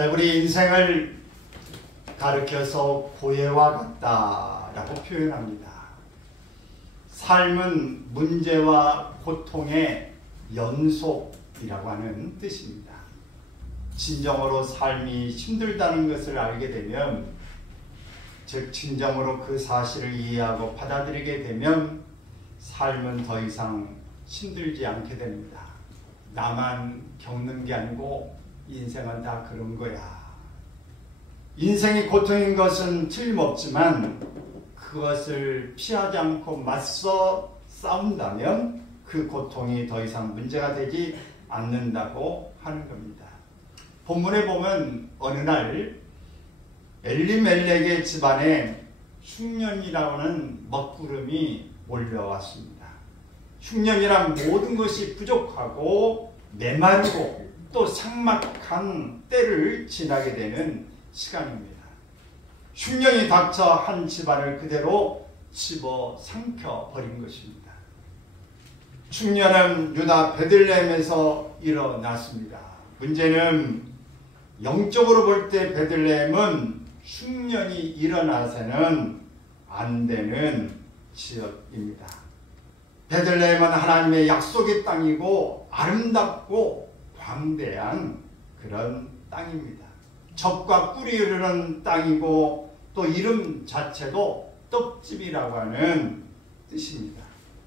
우리 인생을 가르쳐서 고해와 같다라고 표현합니다. 삶은 문제와 고통의 연속이라고 하는 뜻입니다. 진정으로 삶이 힘들다는 것을 알게 되면, 즉 진정으로 그 사실을 이해하고 받아들이게 되면 삶은 더 이상 힘들지 않게 됩니다. 나만 겪는 게 아니고 인생은 다 그런 거야. 인생이 고통인 것은 틀림없지만 그것을 피하지 않고 맞서 싸운다면 그 고통이 더 이상 문제가 되지 않는다고 하는 겁니다. 본문에 보면 어느 날 엘리멜렉의 집안에 흉년이라고 하는 먹구름이 올라왔습니다. 흉년이란 모든 것이 부족하고 메마르고 또 삭막한 때를 지나게 되는 시간입니다. 흉년이 닥쳐 한 집안을 그대로 집어삼켜 버린 것입니다. 흉년은 유다 베들레헴에서 일어났습니다. 문제는 영적으로 볼 때 베들레헴은 흉년이 일어나서는 안 되는 지역입니다. 베들레헴은 하나님의 약속의 땅이고 아름답고 광대한 그런 땅입니다. 젖과 꿀이 흐르는 땅이고 또 이름 자체도 떡집이라고 하는 뜻입니다.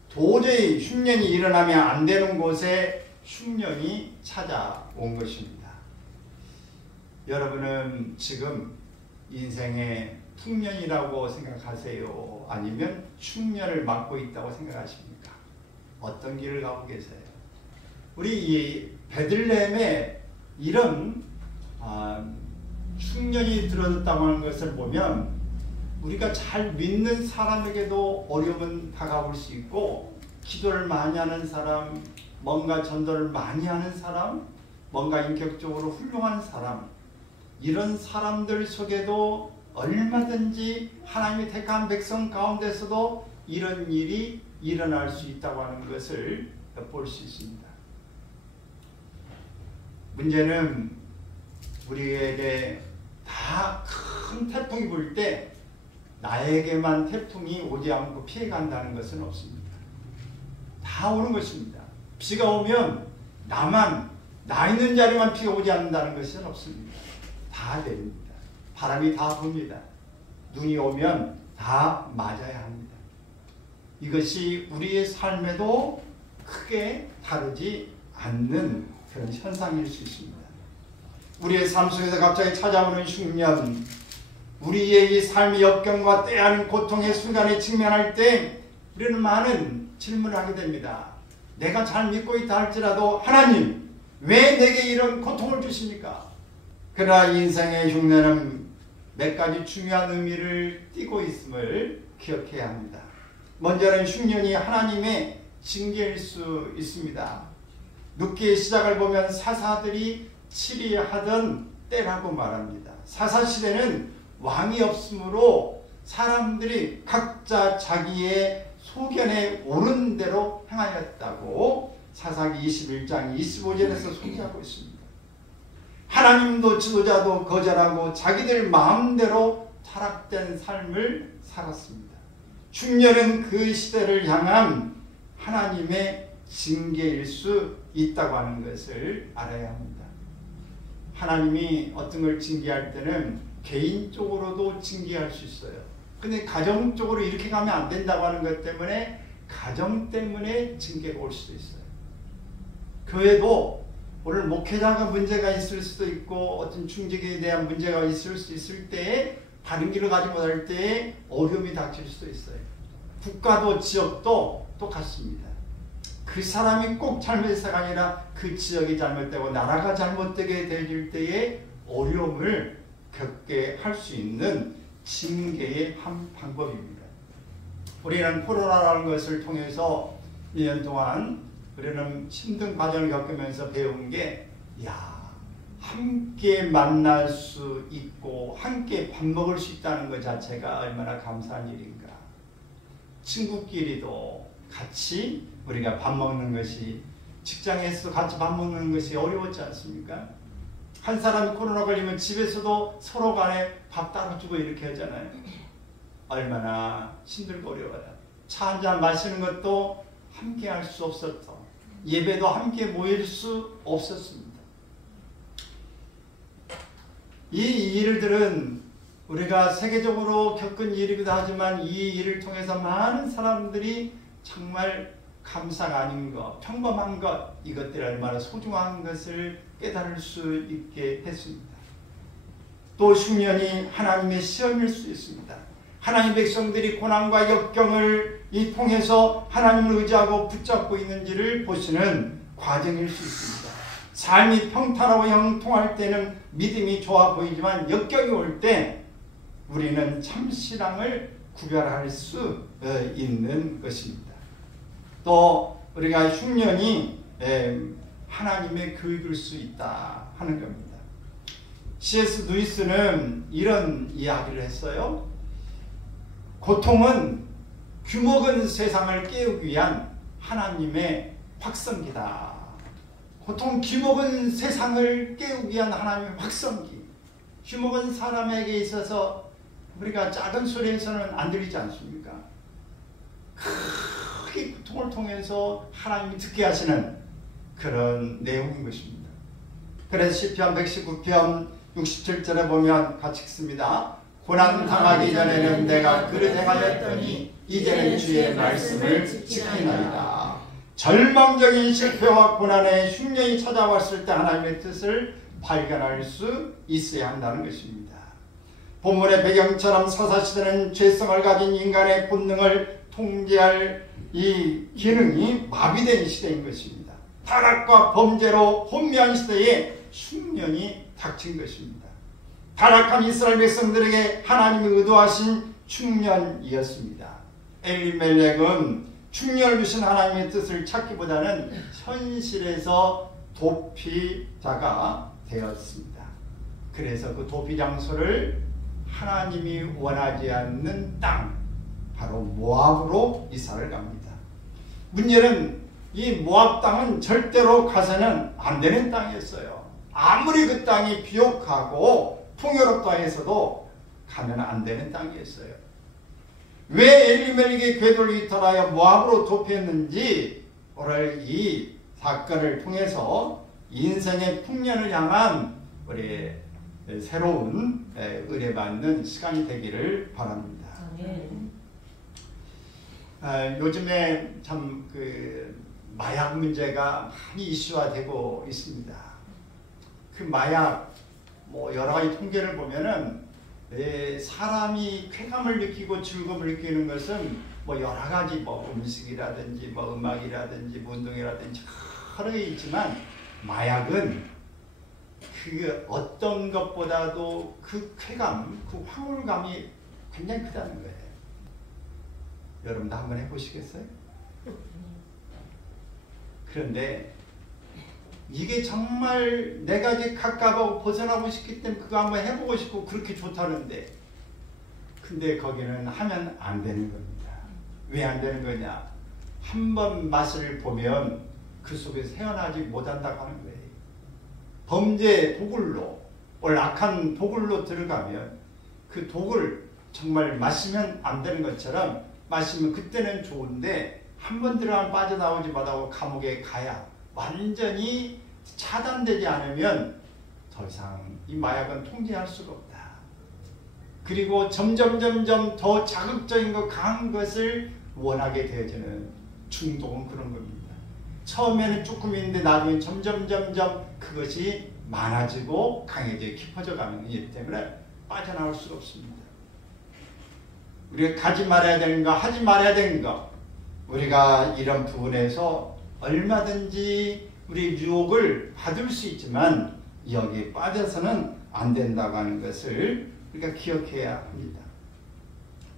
도저히 흉년이 일어나면 안 되는 곳에 흉년이 찾아온 것입니다. 여러분은 지금 인생의 풍년이라고 생각하세요? 아니면 흉년을 맞고 있다고 생각하십니까? 어떤 길을 가고 계세요? 우리 이 베들레헴에 이런 흉년이 들어졌다고 하는 것을 보면 우리가 잘 믿는 사람에게도 어려움은 다가올 수 있고, 기도를 많이 하는 사람, 뭔가 전도를 많이 하는 사람, 뭔가 인격적으로 훌륭한 사람, 이런 사람들 속에도 얼마든지 하나님이 택한 백성 가운데서도 이런 일이 일어날 수 있다고 하는 것을 볼 수 있습니다. 문제는 우리에게 다 큰 태풍이 불 때 나에게만 태풍이 오지 않고 피해간다는 것은 없습니다. 다 오는 것입니다. 비가 오면 나 있는 자리만 비가 오지 않는다는 것은 없습니다. 다 됩니다. 바람이 다 붑니다. 눈이 오면 다 맞아야 합니다. 이것이 우리의 삶에도 크게 다르지 않는 그런 현상일 수 있습니다. 우리의 삶 속에서 갑자기 찾아오는 흉년, 우리의 이 삶의 역경과 때아닌 고통의 순간에 직면할 때 우리는 많은 질문을 하게 됩니다. 내가 잘 믿고 있다 할지라도 하나님, 왜 내게 이런 고통을 주십니까? 그러나 인생의 흉년은 몇 가지 중요한 의미를 띠고 있음을 기억해야 합니다. 먼저는 흉년이 하나님의 징계일 수 있습니다. 룻기의 시작을 보면 사사들이 치리하던 때라고 말합니다. 사사시대는 왕이 없으므로 사람들이 각자 자기의 소견에 옳은 대로 행하였다고 사사기 21장 25절에서 소개하고 있습니다. 하나님도 지도자도 거절하고 자기들 마음대로 타락된 삶을 살았습니다. 흉년은 그 시대를 향한 하나님의 징계일 수 있다고 하는 것을 알아야 합니다. 하나님이 어떤 걸 징계할 때는 개인적으로도 징계할 수 있어요. 근데 가정적으로 이렇게 가면 안 된다고 하는 것 때문에 가정 때문에 징계가 올 수도 있어요. 교회도 오늘 목회자가 문제가 있을 수도 있고 어떤 충직에 대한 문제가 있을 수 있을 때에 바른 길을 가지 못할 때에 어려움이 닥칠 수도 있어요. 국가도 지역도 똑같습니다. 그 사람이 꼭 잘못해서가 아니라 그 지역이 잘못되고 나라가 잘못되게 될 때에 어려움을 겪게 할 수 있는 징계의 한 방법입니다. 우리는 코로나라는 것을 통해서 2년 동안 우리는 힘든 과정을 겪으면서 배운 게, 함께 만날 수 있고 함께 밥 먹을 수 있다는 것 자체가 얼마나 감사한 일인가. 친구끼리도 같이 우리가 밥 먹는 것이, 직장에서도 같이 밥 먹는 것이 어려웠지 않습니까? 한 사람이 코로나 걸리면 집에서도 서로 간에 밥 따로 주고 이렇게 하잖아요. 얼마나 힘들고 어려워요. 차 한 잔 마시는 것도 함께 할 수 없었죠. 예배도 함께 모일 수 없었습니다. 이 일들은 우리가 세계적으로 겪은 일이기도 하지만 이 일을 통해서 많은 사람들이 정말 감사가 아닌 것, 평범한 것, 이것들이 얼마나 소중한 것을 깨달을 수 있게 했습니다. 또 흉년이 하나님의 시험일 수 있습니다. 하나님 백성들이 고난과 역경을 통해서 하나님을 의지하고 붙잡고 있는지를 보시는 과정일 수 있습니다. 삶이 평탄하고 형통할 때는 믿음이 좋아 보이지만 역경이 올 때 우리는 참신앙을 구별할 수 있는 것입니다. 또 우리가 흉년이 하나님의 교육일 수 있다 하는 겁니다. C.S. 루이스는 이런 이야기를 했어요. 고통은 규모큰 세상을 깨우기 위한 하나님의 확성기다. 고통 규모큰 세상을 깨우기 위한 하나님의 확성기. 규모큰 사람에게 있어서 우리가 작은 소리에서는 안 들리지 않습니까? 크게 고통을 통해서 하나님이 듣게 하시는 그런 내용인 것입니다. 그래서 시편 119편 67절에 보면 같이 읽습니다. 고난 당하기 전에는 내가 그릇 행하였더니 이제는 주의 말씀을 지키나이다. 절망적인 실패와 고난의 흉년이 찾아왔을 때 하나님의 뜻을 발견할 수 있어야 한다는 것입니다. 본문의 배경처럼 사사시대는 죄성을 가진 인간의 본능을 통제할 이 기능이 마비된 시대인 것입니다. 타락과 범죄로 혼미한 시대에 흉년이 닥친 것입니다. 타락한 이스라엘 백성들에게 하나님이 의도하신 흉년이었습니다. 엘리멜렉은 흉년을 주신 하나님의 뜻을 찾기보다는 현실에서 도피자가 되었습니다. 그래서 그 도피 장소를 하나님이 원하지 않는 땅, 바로 모압으로 이사를 갑니다. 문제는 이 모압 땅은 절대로 가서는 안 되는 땅이었어요. 아무리 그 땅이 비옥하고 풍요롭다 해서도 가면 안 되는 땅이었어요. 왜 엘리멜렉의 궤도를 이탈하여 모압으로 도피했는지 오늘 이 사건을 통해서 인생의 풍년을 향한 우리 새로운 의뢰받는 시간이 되기를 바랍니다. 요즘에 참 마약 문제가 많이 이슈화되고 있습니다. 그 마약 여러 가지 통계를 보면은 사람이 쾌감을 느끼고 즐거움을 느끼는 것은 여러 가지 음식이라든지 음악이라든지 운동이라든지 여러 개 있지만 마약은 그 어떤 것보다도 그 쾌감, 그 황홀감이 굉장히 크다는 거예요. 여러분도 한번 해보시겠어요? 그런데 이게 정말 내가 이제 가까워 벗어나고 싶기 때문에 그거 한번 해보고 싶고 그렇게 좋다는데 근데 거기는 하면 안 되는 겁니다. 왜 안 되는 거냐? 한번 맛을 보면 그 속에서 헤어나지 못한다고 하는 거예요. 범죄 도굴로 악한 도굴로 들어가면 그 독을 정말 마시면 안 되는 것처럼 마시면 그때는 좋은데 한번 들어가면 빠져나오지 못하고 감옥에 가야 완전히 차단되지 않으면 더 이상 이 마약은 통제할 수가 없다. 그리고 점점 더 자극적인 것, 강한 것을 원하게 되어지는 중독은 그런 겁니다. 처음에는 조금 있는데 나중에 점점 그것이 많아지고 강해져 깊어져 가는 이기 때문에 빠져나올 수가 없습니다. 우리가 가지 말아야 되는 거, 하지 말아야 되는 거, 우리가 이런 부분에서 얼마든지 우리 유혹을 받을 수 있지만 여기에 빠져서는 안 된다고 하는 것을 우리가 기억해야 합니다.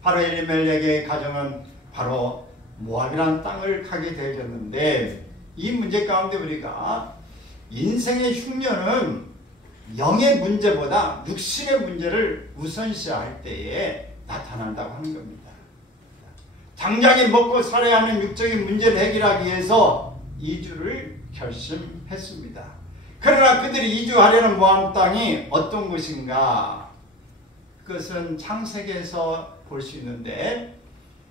바로 엘리멜렉의 가정은 바로 모압이라는 땅을 가게 되어졌는데 이 문제 가운데 우리가 인생의 흉년은 영의 문제보다 육신의 문제를 우선시할 때에 나타난다고 하는 겁니다. 당장에 먹고 살아야 하는 육적인 문제를 해결하기 위해서 이주를 결심했습니다. 그러나 그들이 이주하려는 모압 땅이 어떤 곳인가? 그것은 창세기에서 볼 수 있는데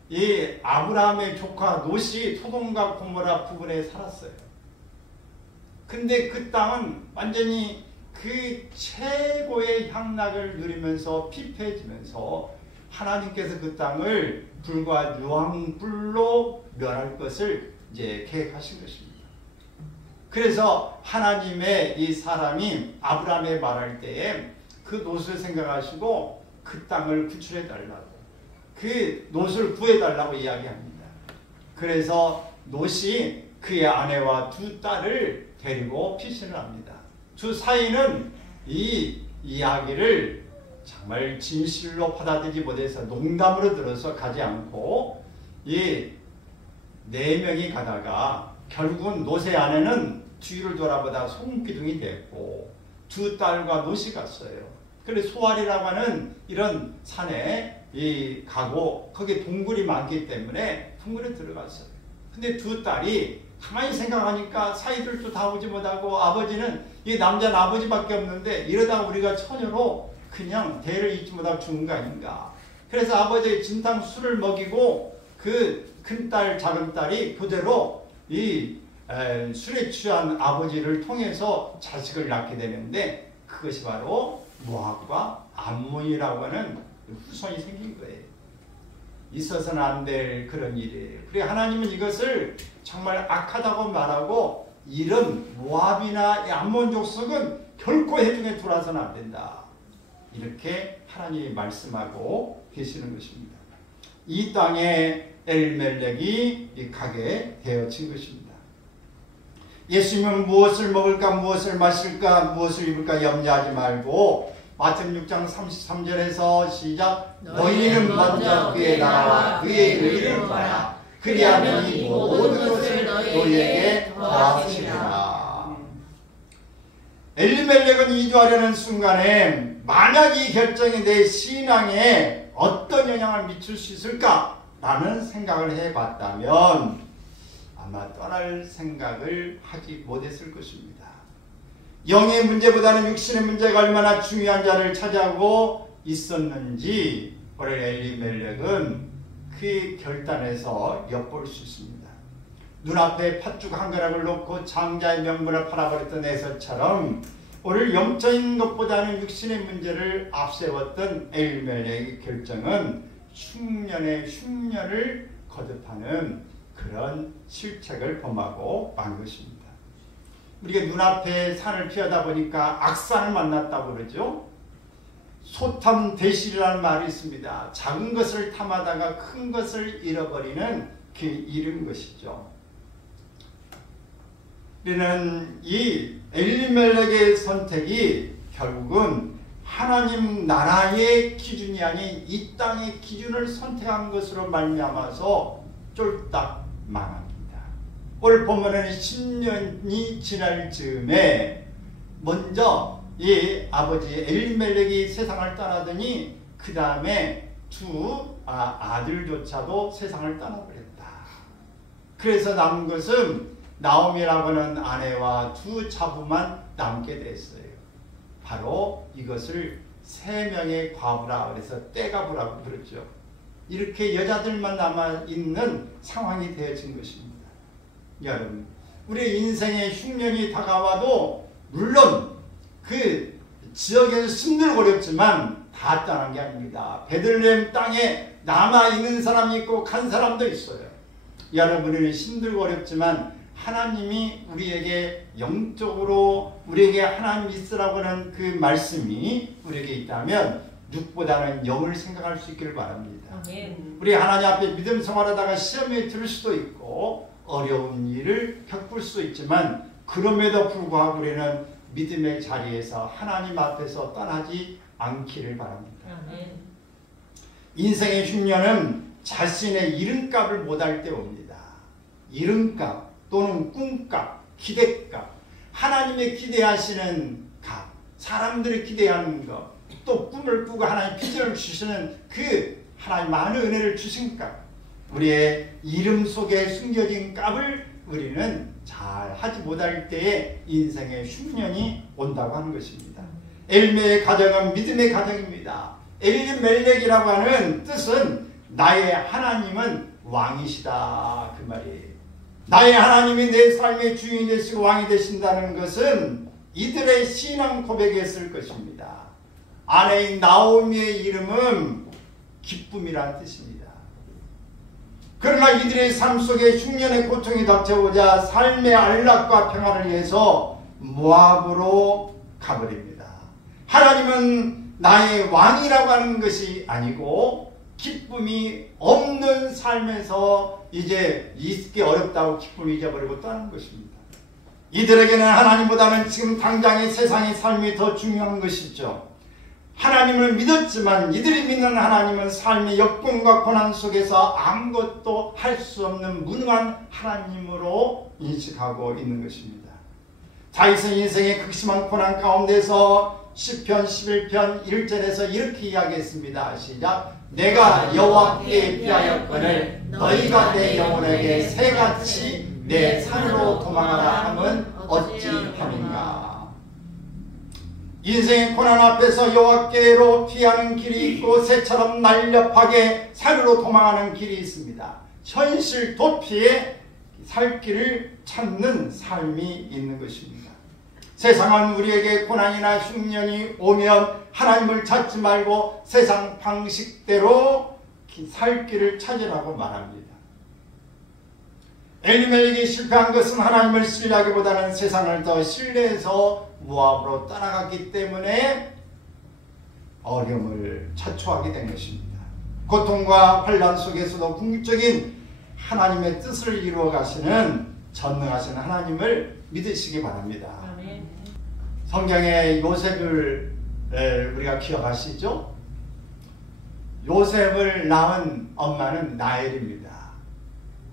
이 아브라함의 조카 롯이 소돔과 고모라 부근에 살았어요. 근데 그 땅은 완전히 그 최고의 향락을 누리면서 피폐해지면서 하나님께서 그 땅을 불과 유황불로 멸할 것을 이제 계획하신 것입니다. 그래서 하나님의 이 사람이 아브라함에 말할 때에 그 롯을 생각하시고 그 땅을 구출해 달라고, 그 롯을 구해 달라고 이야기합니다. 그래서 롯이 그의 아내와 두 딸을 데리고 피신을 합니다. 두 사이는 이 이야기를 정말 진실로 받아들이지 못해서 농담으로 들어서 가지 않고 이 네 명이 가다가 결국은 롯의 아내는 뒤를 돌아보다 소금기둥이 됐고 두 딸과 롯이 갔어요. 그래서 소알이라고 하는 이런 산에 가고 거기에 동굴이 많기 때문에 동굴에 들어갔어요. 근데 두 딸이 가만히 생각하니까 사이들도 다 오지 못하고 아버지는 이 남자는 아버지밖에 없는데 이러다가 우리가 처녀로 그냥 대를 잇지 못하고 죽은 거 아닌가. 그래서 아버지의 진탕수를 먹이고 그 큰딸 작은딸이 그대로 이 술에 취한 아버지를 통해서 자식을 낳게 되는데 그것이 바로 모압과 암몬이라고 하는 후손이 생긴 거예요. 있어서는 안 될 그런 일이에요. 그래 하나님은 이것을 정말 악하다고 말하고 이런 모압이나 암몬 족속은 결코 해중에 들어와서는 안 된다. 이렇게 하나님이 말씀하고 계시는 것입니다. 이 땅에 엘멜렉이 가게 되어진 것입니다. 예수님은 무엇을 먹을까 무엇을 마실까 무엇을 입을까 염려하지 말고 마태복음 6장 33절에서 시작 너희는 먼저 그의 나라와 그의 의를 구하라 그리하면 이 모든 것을 너희에게 더하시리라. 엘리멜렉은 이주하려는 순간에 만약 이 결정이 내 신앙에 어떤 영향을 미칠 수 있을까라는 생각을 해봤다면 아마 떠날 생각을 하지 못했을 것입니다. 영의 문제보다는 육신의 문제가 얼마나 중요한 자를 차지하고 있었는지 오늘 엘리멜렉은 그 결단에서 엿볼 수 있습니다. 눈앞에 팥죽 한 그릇을 놓고 장자의 명분을 팔아버렸던 에서처럼 오늘 영적인 것보다는 육신의 문제를 앞세웠던 엘리멜렉의 결정은 흉년의 흉년을 거듭하는 그런 실책을 범하고 만 것입니다. 우리가 눈앞에 산을 피하다 보니까 악산을 만났다고 그러죠. 소탐대실이라는 말이 있습니다. 작은 것을 탐하다가 큰 것을 잃어버리는 그 잃은 것이죠. 우리는 이 엘리멜렉의 선택이 결국은 하나님 나라의 기준이 아닌 이 땅의 기준을 선택한 것으로 말미암아서 쫄딱 망합니다. 오늘 보면은 10년이 지날 즈음에 먼저 이 아버지 엘리멜렉이 세상을 떠나더니 그 다음에 두 아들조차도 세상을 떠나버렸다. 그래서 남은 것은 나오미라고 하는 아내와 두 자부만 남게 됐어요. 바로 이것을 세 명의 과부라 그래서 떼가부라고 그러죠. 이렇게 여자들만 남아있는 상황이 되어진 것입니다. 여러분, 우리의 인생의 흉년이 다가와도 물론 그 지역에서 힘들고렵지만 다 떠난 게 아닙니다. 베들레헴 땅에 남아있는 사람이 있고 간 사람도 있어요. 여러분은 힘들고 어렵지만 하나님이 우리에게 영적으로 우리에게 하나님 있으라고 하는 그 말씀이 우리에게 있다면 육보다는 영을 생각할 수 있기를 바랍니다. 우리 하나님 앞에 믿음 생활하다가 시험에 들 수도 있고 어려운 일을 겪을 수 있지만 그럼에도 불구하고 우리는 믿음의 자리에서 하나님 앞에서 떠나지 않기를 바랍니다. 인생의 흉년은 자신의 이름값을 못할 때 옵니다. 이름값 또는 꿈값, 기대값, 하나님의 기대하시는 값, 사람들이 기대하는 것, 또 꿈을 꾸고 하나님 비전을 주시는 그 하나님 많은 은혜를 주신 값, 우리의 이름 속에 숨겨진 값을 우리는 잘 하지 못할 때에 인생의 흉년이 온다고 하는 것입니다. 엘메의 가정은 믿음의 가정입니다. 엘리멜렉이라고 하는 뜻은 나의 하나님은 왕이시다 그 말이에요. 나의 하나님이 내 삶의 주인이 되시고 왕이 되신다는 것은 이들의 신앙 고백이었을 것입니다. 아내인 나오미의 이름은 기쁨이라는 뜻입니다. 그러나 이들의 삶 속에 흉년의 고통이 닥쳐오자 삶의 안락과 평안을 위해서 모압으로 가버립니다. 하나님은 나의 왕이라고 하는 것이 아니고 기쁨이 없는 삶에서 이제 있기 어렵다고 기쁨을 잊어버리고 떠나는 것입니다. 이들에게는 하나님보다는 지금 당장의 세상의 삶이 더 중요한 것이죠. 하나님을 믿었지만 이들이 믿는 하나님은 삶의 역경과 고난 속에서 아무것도 할 수 없는 무능한 하나님으로 인식하고 있는 것입니다. 자기의 인생의 극심한 고난 가운데서 시편 11편 1절에서 이렇게 이야기했습니다. 시작. 내가 여호와께 피하였거늘 너희가 내 영혼에게 새같이 내 산으로 도망하라 함은 어찌함인가. 인생의 고난 앞에서 여호와께로 피하는 길이 있고 새처럼 날렵하게 산으로 도망하는 길이 있습니다. 현실 도피에 살 길을 찾는 삶이 있는 것입니다. 세상은 우리에게 고난이나 흉년이 오면 하나님을 찾지 말고 세상 방식대로 살 길을 찾으라고 말합니다. 엘리멜렉이 실패한 것은 하나님을 신뢰하기보다는 세상을 더 신뢰해서 모압으로 떠나갔기 때문에 어려움을 자초하게 된 것입니다. 고통과 환난 속에서도 궁극적인 하나님의 뜻을 이루어 가시는 전능하신 하나님을 믿으시기 바랍니다. 성경의 요셉을 우리가 기억하시죠? 요셉을 낳은 엄마는 나엘입니다.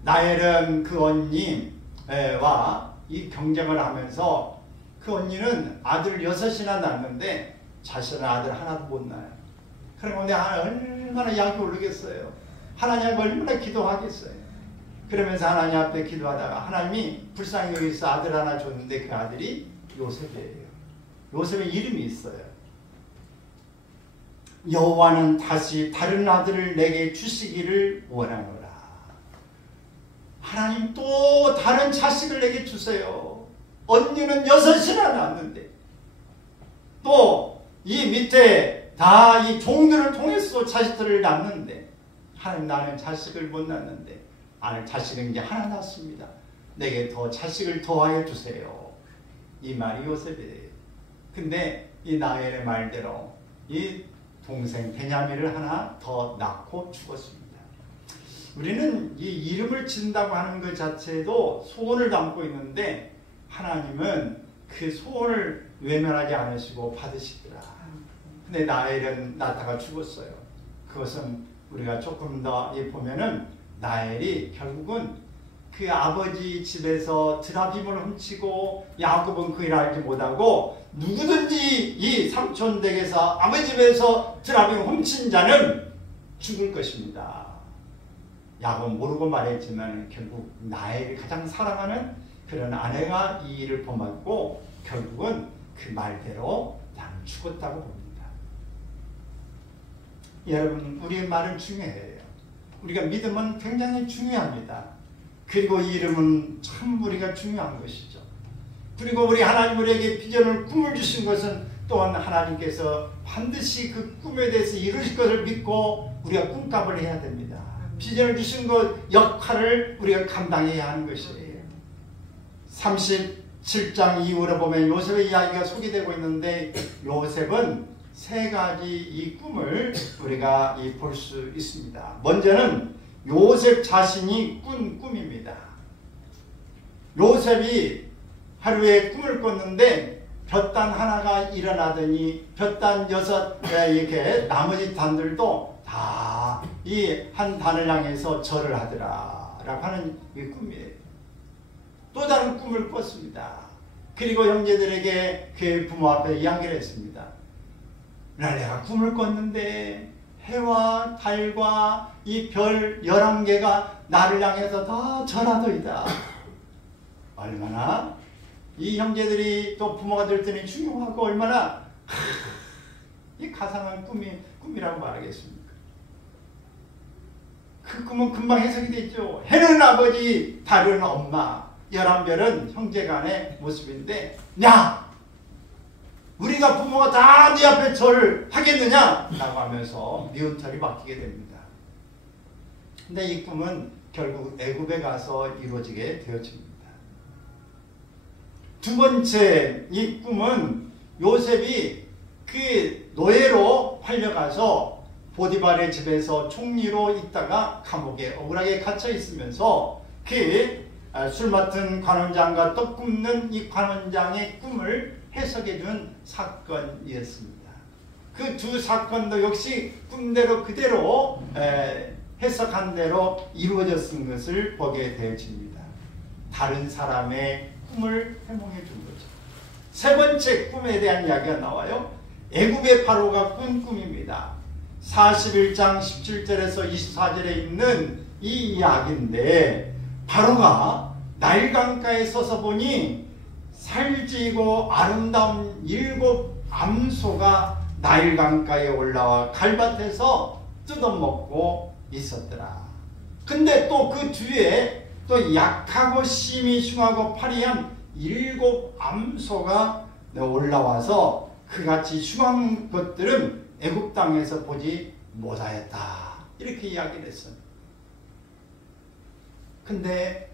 나엘은 그 언니와 이 경쟁을 하면서 그 언니는 아들 6이나 낳는데 자신은 아들 하나도 못 낳아요. 그런데 얼마나 약이 오르겠어요. 하나님 앞에 얼마나 기도하겠어요. 그러면서 하나님 앞에 기도하다가 하나님이 불쌍히 여기서 아들 하나 줬는데 그 아들이 요셉이에요. 요셉의 이름이 있어요. 여호와는 다시 다른 아들을 내게 주시기를 원하노라. 하나님 또 다른 자식을 내게 주세요. 언니는 6이나 낳았는데 또 이 밑에 다 이 종들을 통해서 자식들을 낳는데 하나님 나는 자식을 못 낳는데 자식은 이제 하나 낳습니다. 내게 더 자식을 더하여 주세요. 이 말이 요셉이에요. 근데 이 나엘의 말대로 이 동생 베냐민을 하나 더 낳고 죽었습니다. 우리는 이 이름을 짓는다고 하는 것 자체도 소원을 담고 있는데 하나님은 그 소원을 외면하지 않으시고 받으시더라. 근데 나엘은 낳다가 죽었어요. 그것은 우리가 조금 더 보면은 나엘이 결국은 그 아버지 집에서 드라빔을 훔치고 야곱은 그 일을 알지 못하고 누구든지 이 삼촌 댁에서 아버지 집에서 드라빔을 훔친 자는 죽을 것입니다. 야곱은 모르고 말했지만 결국 나엘이 가장 사랑하는 그런 아내가 이 일을 범하고 결국은 그 말대로 나는 죽었다고 봅니다. 여러분 우리의 말은 중요해요. 우리가 믿음은 굉장히 중요합니다. 그리고 이 이름은 참 우리가 중요한 것이죠. 그리고 우리 하나님 우리에게 비전을 꿈을 주신 것은 또한 하나님께서 반드시 그 꿈에 대해서 이루실 것을 믿고 우리가 꿈값을 해야 됩니다. 비전을 주신 것 역할을 우리가 감당해야 하는 것이에요. 37장 이후로 보면 요셉의 이야기가 소개되고 있는데 요셉은 3가지 이 꿈을 우리가 볼 수 있습니다. 먼저는 요셉 자신이 꾼 꿈입니다. 요셉이 하루에 꿈을 꿨는데 볕단 하나가 일어나더니 볕단 6 이렇게 나머지 단들도 다 이 한 단을 향해서 절을 하더라 라고 하는 이 꿈이에요. 또 다른 꿈을 꿨습니다. 그리고 형제들에게 그 부모 앞에 이야기를 했습니다. 내가 꿈을 꿨는데 해와 달과 이 별 11개가 나를 향해서 다 절하더이다. 얼마나 이 형제들이 또 부모가 될 때는 중요하고 얼마나 이 가상한 꿈이라고 말하겠습니까? 그 꿈은 금방 해석이 됐죠. 해는 아버지, 달은 엄마, 11별은 형제 간의 모습인데, 야! 우리가 부모가 다 네 앞에 절을 하겠느냐? 라고 하면서 미운털이 바뀌게 됩니다. 근데 이 꿈은 결국 애굽에 가서 이루어지게 되어집니다. 두 번째, 이 꿈은 요셉이 그 노예로 팔려가서 보디발의 집에서 총리로 있다가 감옥에 억울하게 갇혀 있으면서 그 술 맡은 관원장과 떡 굽는 이 관원장의 꿈을 해석해 준 사건이었습니다. 그 두 사건도 역시 꿈대로 그대로 해석한 대로 이루어졌은 것을 보게 되어집니다. 다른 사람의 꿈을 해몽해 준 거죠. 세 번째 꿈에 대한 이야기가 나와요. 애굽의 바로가 꾼 꿈입니다. 41장 17절에서 24절에 있는 이 이야기인데, 바로가 나일강가에 서서 보니 살지고 아름다운 7 암소가 나일강가에 올라와 갈밭에서 뜯어먹고 있었더라. 근데 또 그 뒤에 또 약하고 심히 흉하고 파리한 7 암소가 올라와서 그같이 흉한 것들은 애굽 땅에서 보지 못하였다. 이렇게 이야기를 했어요. 근데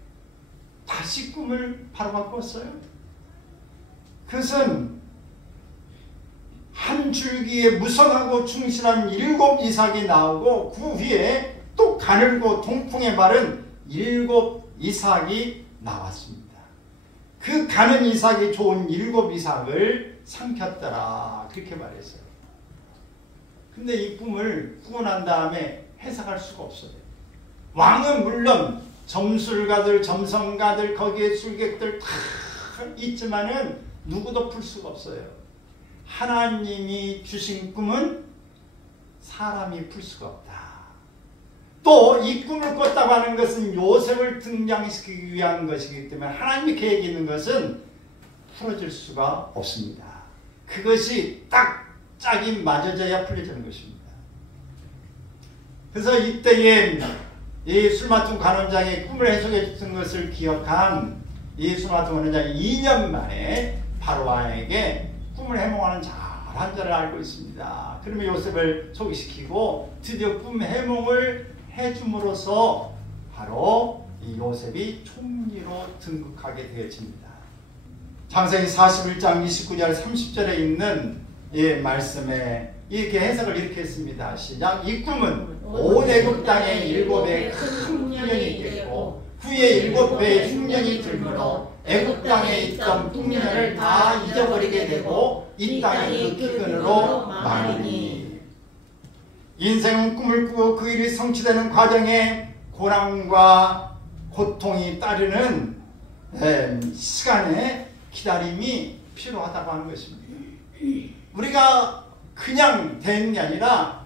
다시 꿈을 바로가 꿨어요. 그것은 한 줄기에 무성하고 충실한 7 이삭이 나오고 그 위에 또 가늘고 동풍에 마른 7 이삭이 나왔습니다. 그 가는 이삭이 좋은 7 이삭을 삼켰더라. 그렇게 말했어요. 근데 이 꿈을 꾸고 난 다음에 해석할 수가 없어요. 왕은 물론 점술가들, 점성가들, 거기에 술객들 다 있지만은 누구도 풀 수가 없어요. 하나님이 주신 꿈은 사람이 풀 수가 없다. 또 이 꿈을 꿨다고 하는 것은 요셉을 등장시키기 위한 것이기 때문에 하나님이 계획이 있는 것은 풀어질 수가 없습니다. 그것이 딱 짝이 맞아져야 풀려지는 것입니다. 그래서 이때에 이 술 맡은 관원장의 꿈을 해석해 준 것을 기억한 이 술 맡은 관원장이 2년 만에 바로왕에게 꿈을 해몽하는 잘한 자를 알고 있습니다. 그러면 요셉을 소개시키고 드디어 꿈 해몽을 해줌으로써 바로 이 요셉이 총리로 등극하게 되어집니다. 창세기 41장 29절 30절에 있는 이 말씀에 이렇게 해석을 이렇게 했습니다. 시작. 이 꿈은 온 애굽 땅에 7배의 큰 흉년이 있겠고 후에 7배의 흉년이 들므로 애굽 땅에 있던 풍년을 다 잊어버리게 되고 이 땅이 그 기근으로 망하니. 인생은 꿈을 꾸고 그 일이 성취되는 과정에 고난과 고통이 따르는 시간에 기다림이 필요하다고 하는 것입니다. 우리가 그냥 되는 게 아니라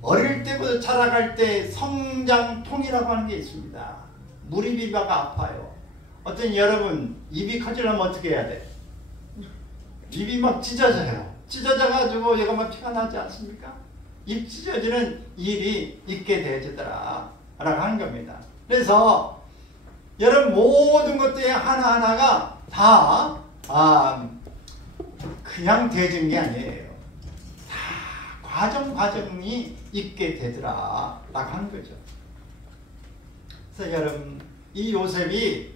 어릴 때부터 자라갈 때 성장통이라고 하는 게 있습니다. 무리비바가 아파요. 어떤 여러분 입이 커지려면 어떻게 해야 돼? 입이 막 찢어져요. 찢어져가지고 얘가 막 피가 나지 않습니까? 입 찢어지는 일이 있게 되어지더라 라고 하는 겁니다. 그래서 여러분 모든 것들이 하나하나가 다 그냥 되어진 게 아니에요. 다 과정이 있게 되더라 라고 하는 거죠. 그래서 여러분 이 요셉이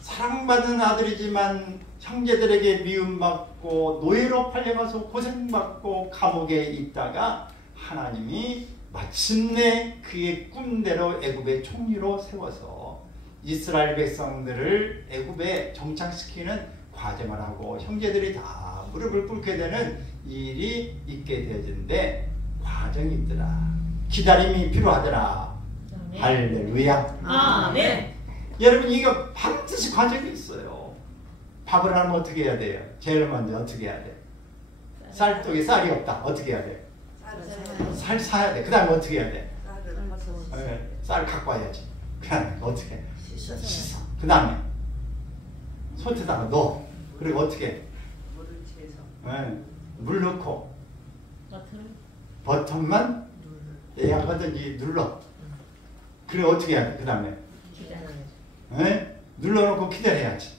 사랑받은 아들이지만 형제들에게 미움받고 노예로 팔려가서 고생받고 감옥에 있다가 하나님이 마침내 그의 꿈대로 애굽의 총리로 세워서 이스라엘 백성들을 애굽에 정착시키는 과정을 하고 형제들이 다 무릎을 꿇게 되는 일이 있게 되어지는데 과정이 있더라. 기다림이 필요하더라. 네. 할렐루야. 아멘. 여러분 이거 반드시 과정이 있어요. 밥을 하면 어떻게 해야 돼요? 제일 먼저 어떻게 해야 돼? 쌀떡에 쌀이 없다. 어떻게 해야 돼? 쌀 사야 돼. 그 다음에 어떻게 해야 돼? 쌀 갖고 와야지. 그 다음에 어떻게 해? 씻어. 그 다음에 소트에다가 넣어. 그리고 어떻게? 물을 채서. 네, 물 넣고 버튼. 버튼만 얘하든지 눌러. 그리고 어떻게 해야 돼? 그 다음에 기다려야지. 눌러놓고 기다려야지.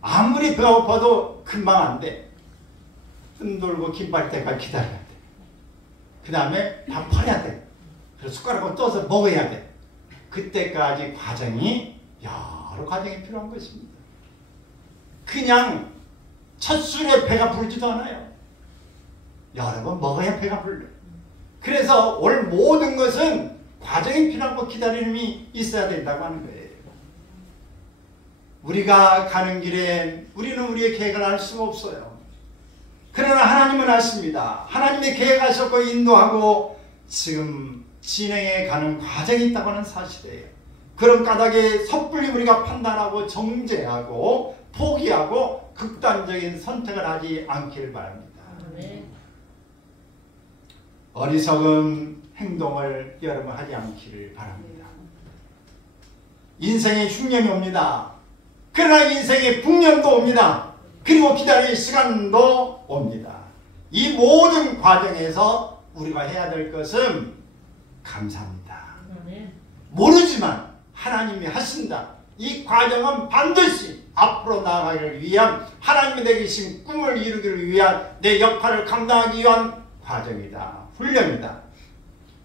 아무리 배가 고파도 금방 안 돼. 뜸 돌고 김발 때까지 기다려야 돼. 그 다음에 다 퍼야 돼. 그래서 숟가락으로 떠서 먹어야 돼. 그때까지 과정이 여러 과정이 필요한 것입니다. 그냥 첫 술에 배가 부르지도 않아요. 여러 번 먹어야 배가 불러. 그래서 오늘 모든 것은 과정이 필요하고 기다림이 있어야 된다고 하는 거예요. 우리가 가는 길에 우리는 우리의 계획을 알 수가 없어요. 그러나 하나님은 아십니다. 하나님의 계획하셨고 인도하고 지금 진행해 가는 과정이 있다고 하는 사실이에요. 그런 까닭에 섣불리 우리가 판단하고 정죄하고 포기하고 극단적인 선택을 하지 않기를 바랍니다. 네. 어리석은 행동을 여러분 하지 않기를 바랍니다. 인생에 흉년이 옵니다. 그러나 인생에 풍년도 옵니다. 그리고 기다릴 시간도 옵니다. 이 모든 과정에서 우리가 해야 될 것은 감사합니다. 네. 모르지만 하나님이 하신다. 이 과정은 반드시 앞으로 나아가기를 위한 하나님이 내게 주신 꿈을 이루기를 위한 내 역할을 감당하기 위한 과정이다. 훈련이다.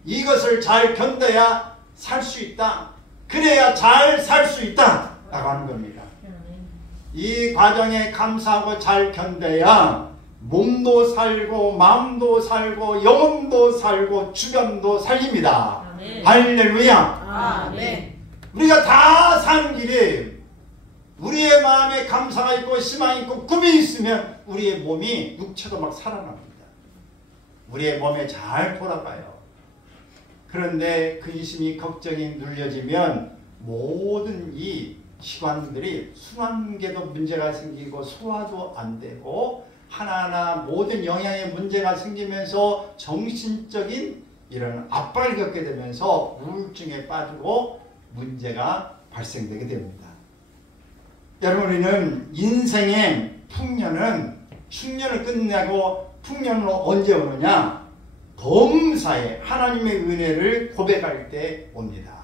이것을 잘 견뎌야 살 수 있다. 그래야 잘 살 수 있다. 라고 하는 겁니다. 이 과정에 감사하고 잘 견뎌야 몸도 살고 마음도 살고 영혼도 살고 주변도 살립니다. 아멘. 할렐루야. 아멘. 우리가 다 사는 길에 우리의 마음에 감사가 있고 희망이 있고 꿈이 있으면 우리의 몸이 육체도 막 살아납니다. 우리의 몸에 잘 돌아가요. 그런데 근심이 걱정이 눌려지면 모든 이 기관들이 순환계도 문제가 생기고 소화도 안 되고 하나하나 모든 영양에 문제가 생기면서 정신적인 이런 압박을 겪게 되면서 우울증에 빠지고 문제가 발생되게 됩니다. 여러분, 우리는 인생의 풍년은 흉년을 끝내고 풍년으로 언제 오느냐? 범사에 하나님의 은혜를 고백할 때 옵니다.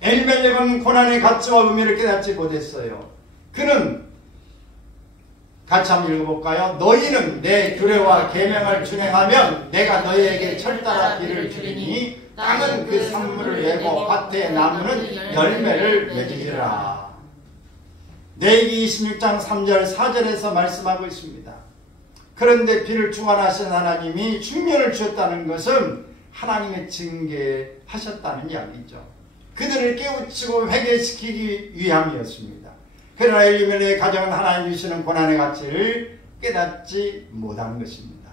엘멜렉은 고난의 가치와 의미를 깨닫지 못했어요. 그는 같이 한번 읽어볼까요? 너희는 내 규례와 계명을 준행하면 내가 너희에게 철따라 비를 주리니 땅은 그 산물을 내고 밭의 나무는 열매를 맺으리라. 레위기 26장 3절 4절에서 말씀하고 있습니다. 그런데 비를 주관하신 하나님이 흉년을 주셨다는 것은 하나님의 징계하셨다는 이야기죠. 그들을 깨우치고 회개시키기 위함이었습니다. 그러나 엘리멜렉의 가정은 하나님 주시는 고난의 가치를 깨닫지 못한 것입니다.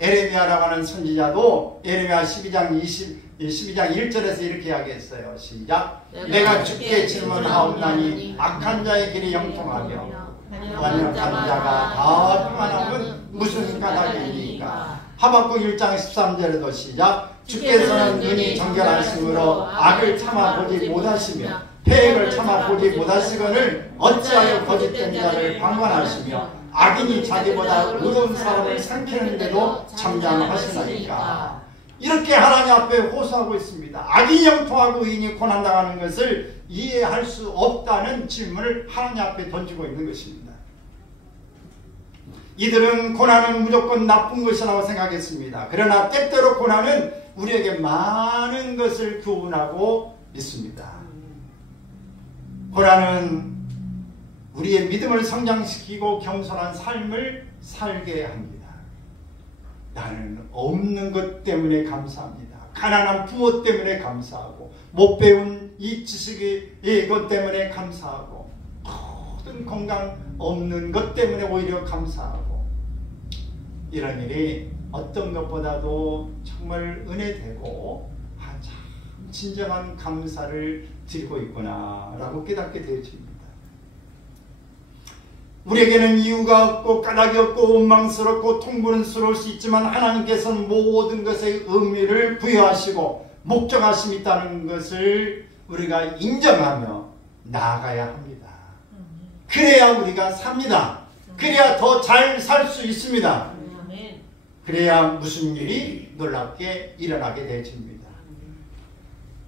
에레미야라고 하는 선지자도 에레미야 12장 1절에서 이렇게 이야기했어요. 시작. 내가 주께 질문하옵나니 악한 자의 길이 영통하며 반역한 자가 다 평안함은 무슨 까닭이니까. 하박국 1장 13절에도 시작. 주께서는 눈이 정결하심으로 악을 참아보지 못하시며 폐역을 참아보지 못하시거늘 어찌하여 거짓된 자를 방관하시며 악인이 자기보다 의로운 사람을 삼키는데도 잠잠하시나이까. 이렇게 하나님 앞에 호소하고 있습니다. 악인이 영통하고 의인이 고난당하는 것을 이해할 수 없다는 질문을 하나님 앞에 던지고 있는 것입니다. 이들은 고난은 무조건 나쁜 것이라고 생각했습니다. 그러나 때때로 고난은 우리에게 많은 것을 교훈하고 있습니다. 고난은 우리의 믿음을 성장시키고 겸손한 삶을 살게 합니다. 나는 없는 것 때문에 감사합니다. 가난한 부모 때문에 감사하고 못 배운 이 지식이 이것 때문에 감사하고 모든 건강 없는 것 때문에 오히려 감사하고 이런 일이 어떤 것보다도 정말 은혜되고 참 진정한 감사를 드리고 있구나 라고 깨닫게 되어집니다. 우리에게는 이유가 없고 까닭이 없고 원망스럽고 통분스러울 수 있지만 하나님께서는 모든 것의 의미를 부여하시고 목적하심이 있다는 것을 우리가 인정하며 나아가야 합니다. 그래야 우리가 삽니다. 그래야 더 잘 살 수 있습니다. 아멘. 그래야 무슨 일이 놀랍게 일어나게 되집니다.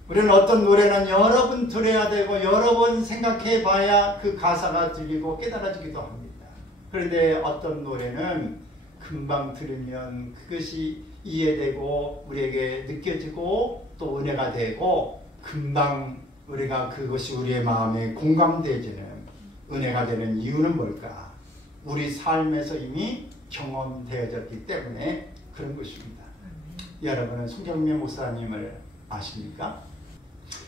우리는 어떤 노래는 여러 번 들어야 되고 여러 번 생각해 봐야 그 가사가 들리고 깨달아지기도 합니다. 그런데 어떤 노래는 금방 들으면 그것이 이해되고 우리에게 느껴지고 또 은혜가 되고 금방 우리가 그것이 우리의 마음에 공감되지는 은혜가 되는 이유는 뭘까? 우리 삶에서 이미 경험되어졌기 때문에 그런 것입니다. 여러분은 송경미 목사님을 아십니까?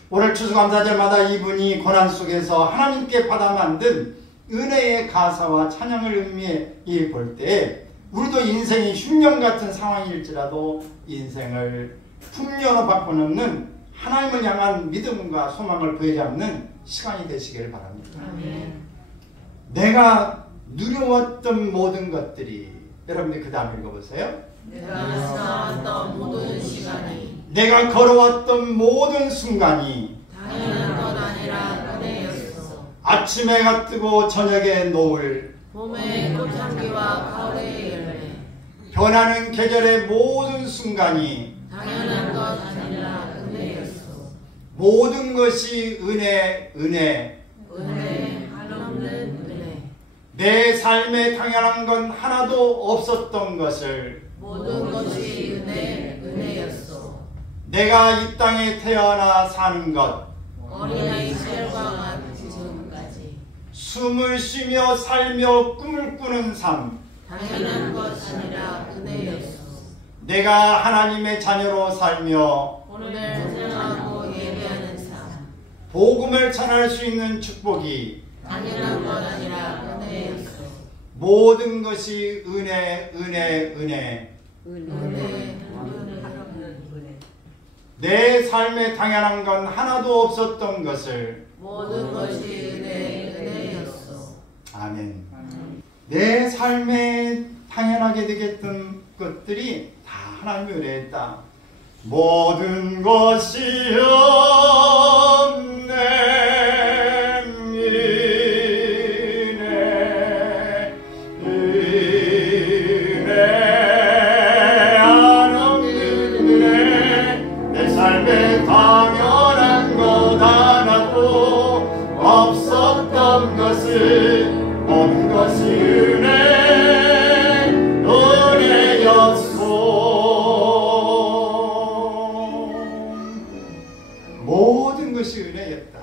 오늘 추수감사절마다 이분이 고난 속에서 하나님께 받아 만든 은혜의 가사와 찬양을 음미해 볼 때 우리도 인생이 흉년 같은 상황일지라도 인생을 풍년으로 바꿔놓는 하나님을 향한 믿음과 소망을 부여잡는 시간이 되시기를 바랍니다. 아멘. 내가 누려왔던 모든 것들이 여러분들 그 다음 읽어보세요. 내가 살아왔던 모든 시간이 내가 걸어왔던 모든 순간이 당연한 것 아니라 은혜였어. 아침 해가 뜨고 저녁에 노을 봄의 꽃향기와 가을의 열매 변하는 계절의 모든 순간이 당연한 것 아니라 은혜였어. 모든 것이 은혜 은혜 한없는 은혜 내 삶에 당연한 건 하나도 없었던 것을 모든 것이 은혜였어. 내가 이 땅에 태어나 사는 것 어린아이 시절과 지금까지 숨을 쉬며 살며 꿈을 꾸는 삶 당연한 것 아니라 은혜였어. 내가 하나님의 자녀로 살며 오늘 찬양하고 예배하는 삶 복음을 전할 수 있는 축복이 당연한 것 아니라 은혜였어. 모든 것이 은혜 내 삶에 당연한 건 하나도 없었던 것을 모든 것이 은혜였어. 아멘. 내 삶에 당연하게 되겠던 것들이 다 하나님의 은혜였다. 모든 것이 당연한 것 하나도 없었던 것을 모든 것이 은혜였소. 모든 것이 은혜였다.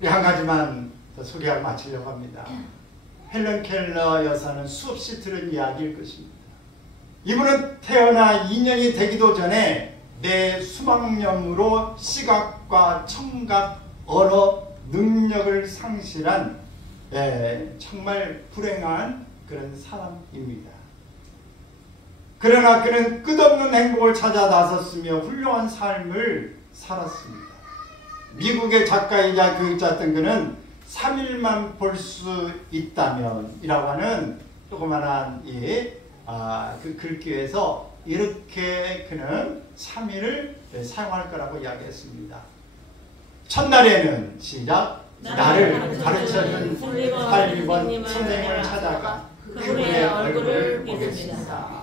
우리 한 가지만 더 소개하고 마치려고 합니다. 헬런 켈러 여사는 수없이 들은 이야기일 것입니다. 이분은 태어나 2년이 되기도 전에 내 수막염으로 시각과 청각, 언어 능력을 상실한 정말 불행한 그런 사람입니다. 그러나 그는 끝없는 행복을 찾아 나섰으며 훌륭한 삶을 살았습니다. 미국의 작가이자 교육자였던 그는 3일만 볼 수 있다면 이라고 하는 조그만한 그 글귀에서 이렇게 그는 3일을 사용할 거라고 이야기했습니다. 첫날에는 시작 나를 가르쳐준 살리번 선생님을 찾아가 그분의 얼굴을 보겠습니다.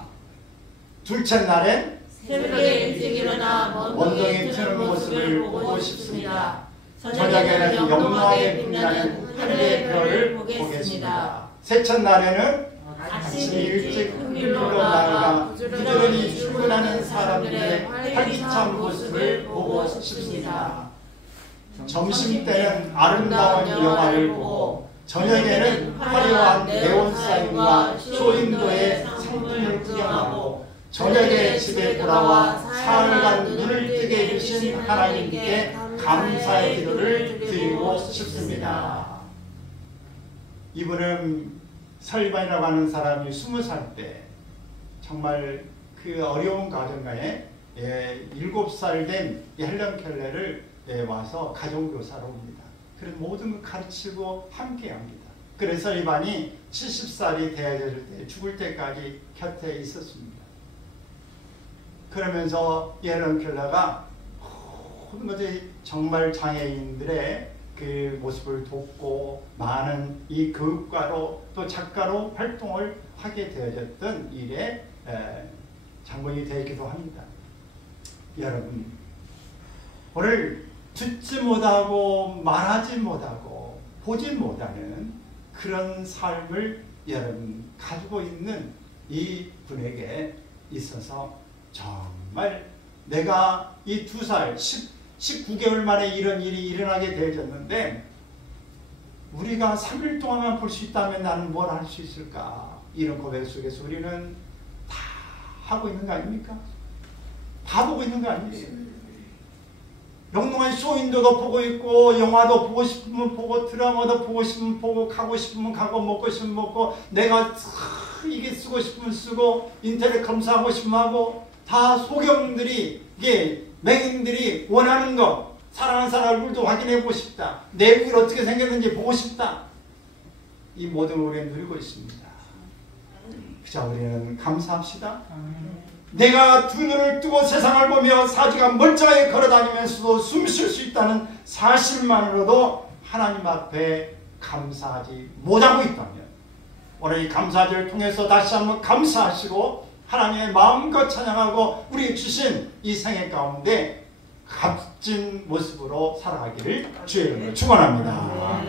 둘째 날엔 새벽에 일찍 일어나 원동이 트는 모습을 보고 싶습니다. 저녁에는 영롱하게 빛나는 하늘의 별을 보겠습니다. 셋째 날에는 아침 일찍 흙길로 나아가 부지런히 출근하는 사람들의 활기찬 모습을 보고 싶습니다. 점심때는 아름다운 영화를 보고 저녁에는 화려한 네온사인과 쇼윈도의 상품을 구경하고 저녁에 집에 돌아와 사흘간 눈을 뜨게 해주신 하나님께 감사의 기도를 드리고 싶습니다. 이분은 설리반이라고 하는 사람이 20살 때 정말 그 어려운 가정가에 7살 된 헬런 켈러를 와서 가정교사로 옵니다. 그래서 모든 걸 가르치고 함께합니다. 그래서 설리반이 70살이 되어질 때 죽을 때까지 곁에 있었습니다. 그러면서 헬런 켈러가 모든 것이 정말 장애인들의 그 모습을 돕고 많은 이 교육가로 또 작가로 활동을 하게 되어졌던 일에 장본이 되기도 합니다. 여러분, 오늘 듣지 못하고 말하지 못하고 보지 못하는 그런 삶을 여러분 가지고 있는 이 분에게 있어서 정말 내가 이 2살 19개월 만에 이런 일이 일어나게 되어졌는데 우리가 3일 동안만 볼 수 있다면 나는 뭘 할 수 있을까? 이런 고백 속에서 우리는 다 하고 있는 거 아닙니까? 다 보고 있는 거 아니에요? 영롱한 쇼윈도도 보고 있고 영화도 보고 싶으면 보고 드라마도 보고 싶으면 보고 가고 싶으면 가고 먹고 싶으면 먹고 내가 이게 쓰고 싶으면 쓰고 인터넷 검사하고 싶으면 하고 다 소경들이 이게 맹인들이 원하는 거 사랑하는 사람 얼굴도 확인해보고 싶다. 내부를 어떻게 생겼는지 보고 싶다. 이 모든 걸 우리는 누리고 있습니다. 자, 우리는 감사합시다. 내가 두 눈을 뜨고 세상을 보며 사지가 멀쩡하게 걸어다니면서도 숨 쉴 수 있다는 사실만으로도 하나님 앞에 감사하지 못하고 있다면 오늘 이 감사절을 통해서 다시 한번 감사하시고 하나님의 마음껏 찬양하고 우리에게 주신 이 생애 가운데 값진 모습으로 살아가기를 주의 이름으로 축원합니다.